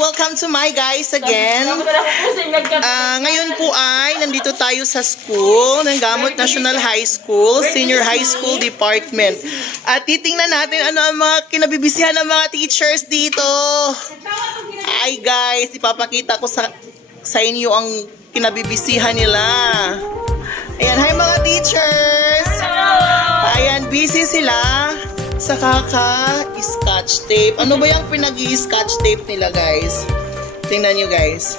welcome to my guys again. Ngayon po ay nandito tayo sa school ng Gamot National High School, Senior High School Department. At titingnan natin ano ang mga kinabibisihan ng mga teachers dito. Ay guys, ipapakita ko sa inyo ang kinabibisihan nila. Ayan, hi mga teachers! Ayan, busy sila sa kaka-scotch tape. Ano ba yung pinag-i-scotch tape nila, guys? Tingnan nyo, guys.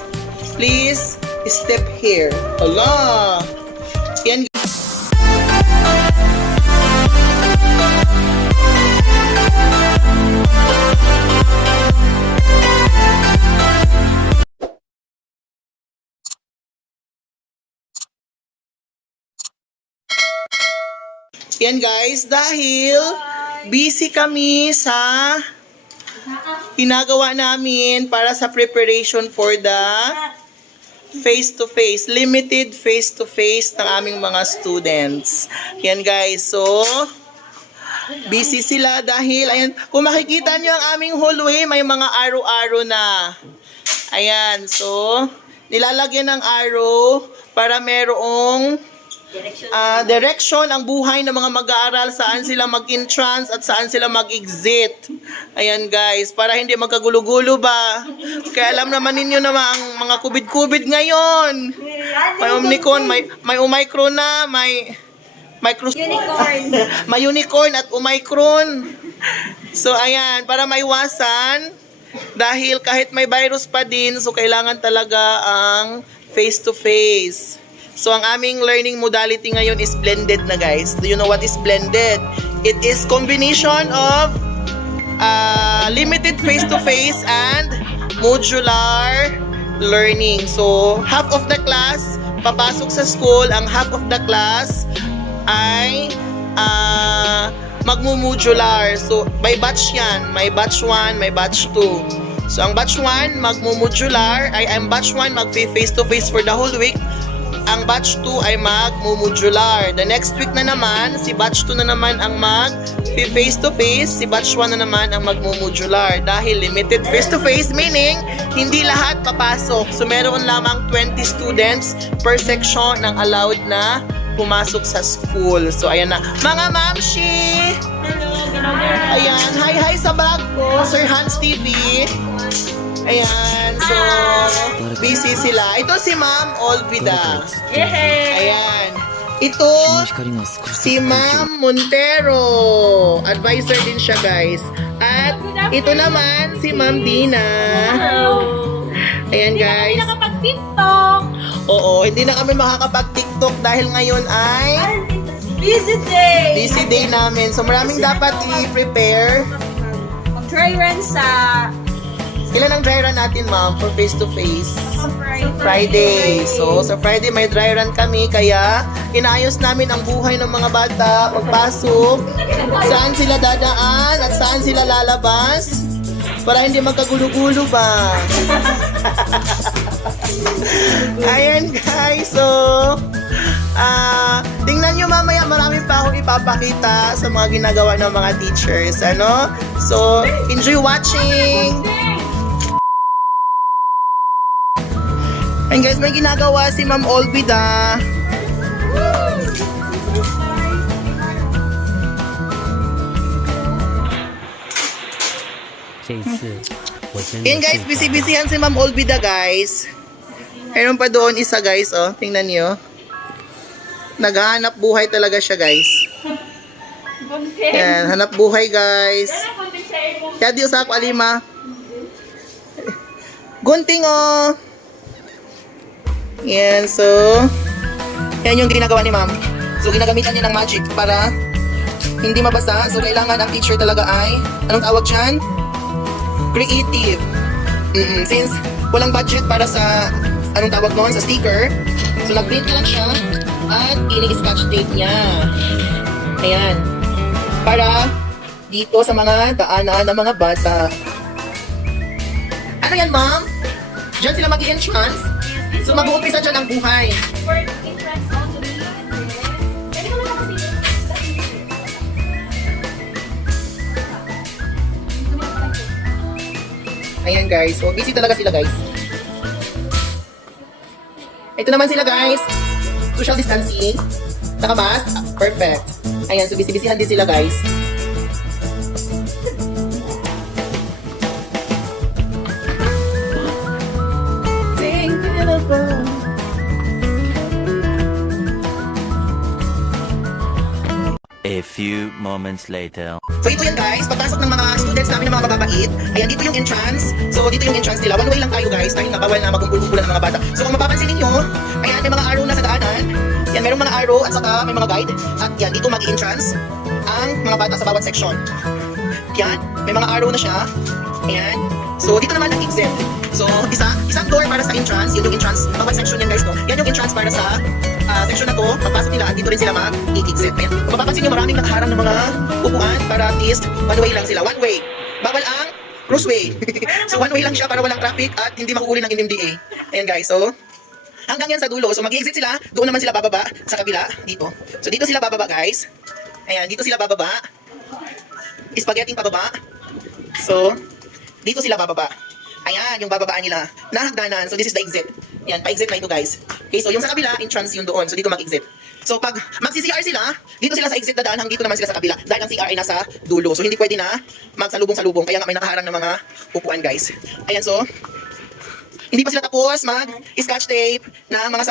Please, step here. Hala! Yan. Yan guys, dahil busy kami sa ginagawa namin para sa preparation for the face-to-face, limited face-to-face ng aming mga students. Yan guys, so busy sila dahil, ayan, kung makikita nyo ang aming hallway, may mga arrow-arrow na. Ayan, so nilalagyan ng arrow para merong direction ang buhay ng mga mag-aaral, saan sila mag-entrance at saan sila mag-exit. Ayan guys, para hindi magkagulo-gulo ba. Kaya alam naman ninyo na ang mga kubid-kubid ngayon. May Omicron, may Omicron na, may unicorn. May unicorn at Omicron. So ayan, para maiwasan, dahil kahit may virus pa din, so kailangan talaga ang face-to-face. So, ang aming learning modality ngayon is blended na, guys. Do you know what is blended? It is combination of limited face-to-face and modular learning. So, half of the class papasok sa school. Ang half of the class ay magmo-modular. So, by batch yan. May batch 1, may batch 2. So, ang batch 1 magmo-modular. Ang batch 1 mag-face-to-face for the whole week. Ang batch 2 ay mag-modular. The next week na naman, si batch 2 na naman ang mag-face-to-face, si batch 1 na naman ang mag-modular. Dahil limited face-to-face, meaning hindi lahat papasok. So meron lamang 20 students per section ang allowed na pumasok sa school. So ayan na. Mga mamshi! Ayan, hi sa vlog ko, Sir Hans TV. Ayan, so busy sila. Ito si Ma'am Olvida. Ayan. Ito si Ma'am Montero. Advisor din siya, guys. At ito naman si Ma'am Dina. Ayan, guys. Hindi na nakapag-TikTok. Oo, hindi na kami makakapag-TikTok dahil ngayon ay Busy day. busy day namin. So maraming dapat i-prepare. Mag-dry run sa Ilan ang dry run natin, ma'am, for face-to-face? Friday. So, sa Friday may dry run kami, kaya inaayos namin ang buhay ng mga bata, pagpasok, saan sila dadaan at saan sila lalabas, para hindi magkagulo-gulo ba? Ayan guys, so, tingnan nyo mamaya, marami pa akong ipapakita sa mga ginagawa ng mga teachers, ano? So, enjoy watching! And guys, may ginagawa si Ma'am Olvida. Yan guys, busy-busyhan si Ma'am Olvida, guys. Meron pa doon isa, guys, oh. Tingnan niyo. Naghahanap buhay talaga siya, guys. Yan, hanap buhay, guys. Kaya di usa ako alima. Gunting, oh. Yan, so yan yung ginagawa ni ma'am. So ginagamitan niya ng magic para hindi mabasa. So kailangan ang teacher talaga ay, anong tawag dyan? Creative. Since walang budget para sa, anong tawag noon? Sa sticker. So nag-print lang siya at ini-scotch tape niya. Ayan. Para dito sa mga daanan ng mga bata. Ano yan, ma'am? Diyan sila mag-i-entrance. So mag-uumpisa dyan ang buhay. For entrance only. Pwede ko naman kasi Ayan guys, so busy talaga sila guys. Ito naman sila guys. Social distancing. Naka-mask. Perfect. Ayan, so busy-busyhan din sila guys. A few moments later. So ito yan guys, pagpasok ng mga students namin ng mga mababait, ayan dito yung entrance. So dito yung entrance nila. One way lang tayo guys, dahil bawal na magumpul-kumpulan ng mga bata. So kung mapapansin ninyo, ayan may mga arrow na sa daanan. Yan, merong mga arrow at saka may mga guide. At yan, dito mag-entrance ang mga bata sa bawat section. Yan, may mga arrow na siya. Ayan. So dito naman ang exit. So isang door para sa entrance, yun yung entrance. Bawat section yan guys, no? Yan yung entrance para sa section na to. Pagpasok nila at dito rin sila mag-exit. Ayan. Kung mapapansin nyo, maraming nakaharang ng mga upuan para at least one way lang sila. One way. Bawal ang crossway. So one way lang siya para walang traffic at hindi makuhuli ng NMDA. Ayan guys, so hanggang yan sa dulo. So mag-exit sila, doon naman sila bababa sa kabila, dito. So dito sila bababa guys. Ayan, dito sila bababa. Spaghetti pababa. So, dito sila bababa. Ayan, yung bababaan nila. Nahagdanan. So this is the exit. Ayan, pa-exit na ito guys. Okay, so yung sa kabila, entrance yung doon. So dito mag-exit. So pag magsi-CR sila, dito sila sa exit na daan, dito naman sila sa kabila. Dahil ang CR ay nasa dulo. So hindi pwede na magsalubong-salubong. Kaya nga may nakaharang ng mga upuan guys. Ayan, so hindi pa sila tapos mag-scotch tape ng mga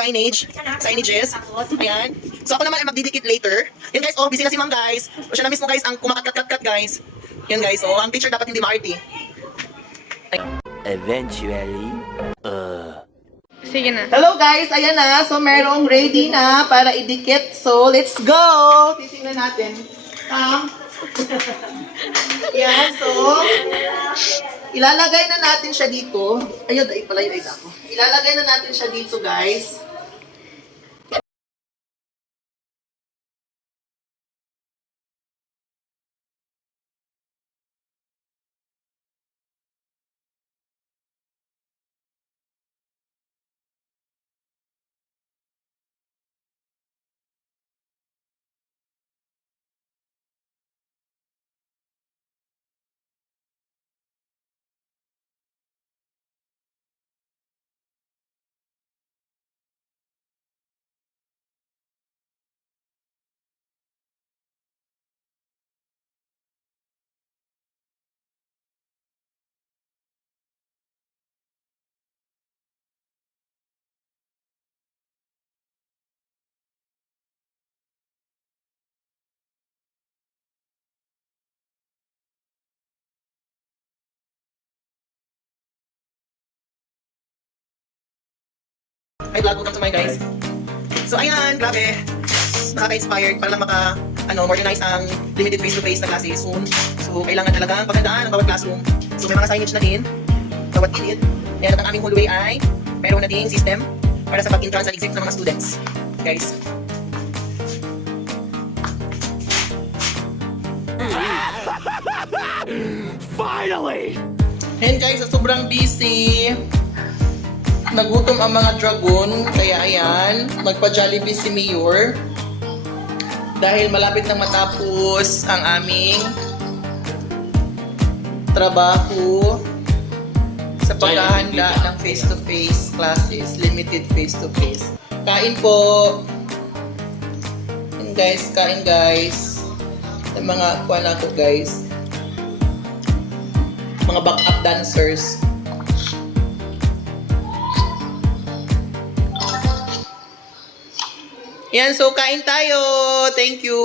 signages. Ayan. So ako naman ay magdidikit later. Yan guys, oh, busy na si ma'am guys. O siya na mismo guys ang kumakat-kat guys. Yan guys, oh, ang teacher dapat hindi ma-arty. Eventually, Sige na. Hello guys, ayan na. So merong ready na para idikit. So let's go! Titingnan natin. Yan, so ilalagay na natin siya dito. Ayun, ay pala yung ida ko. Ilalagay na natin siya dito guys. Hi vlog, welcome to my guys. So ayan, grabe. Nakaka-inspired para lang modernize ang limited face-to-face na klase soon. So kailangan talagang pagandaan ang bawat classroom. So may mga signage na din, bawat gilid. Ayan, at ang aming hallway ay meron na ding system para sa pag-entrance at exit ng mga students. Guys. finally! And guys, sobrang busy. Nagutom ang mga dragon, kaya ayan, magpa-Jollibee si Mayor. Dahil malapit nang matapos ang aming trabaho sa paghahanda ng face-to-face classes, limited face-to-face. Kain po! Kain guys. Yung mga kuha na ko guys. Mga backup dancers. Yan, so kain tayo. Thank you.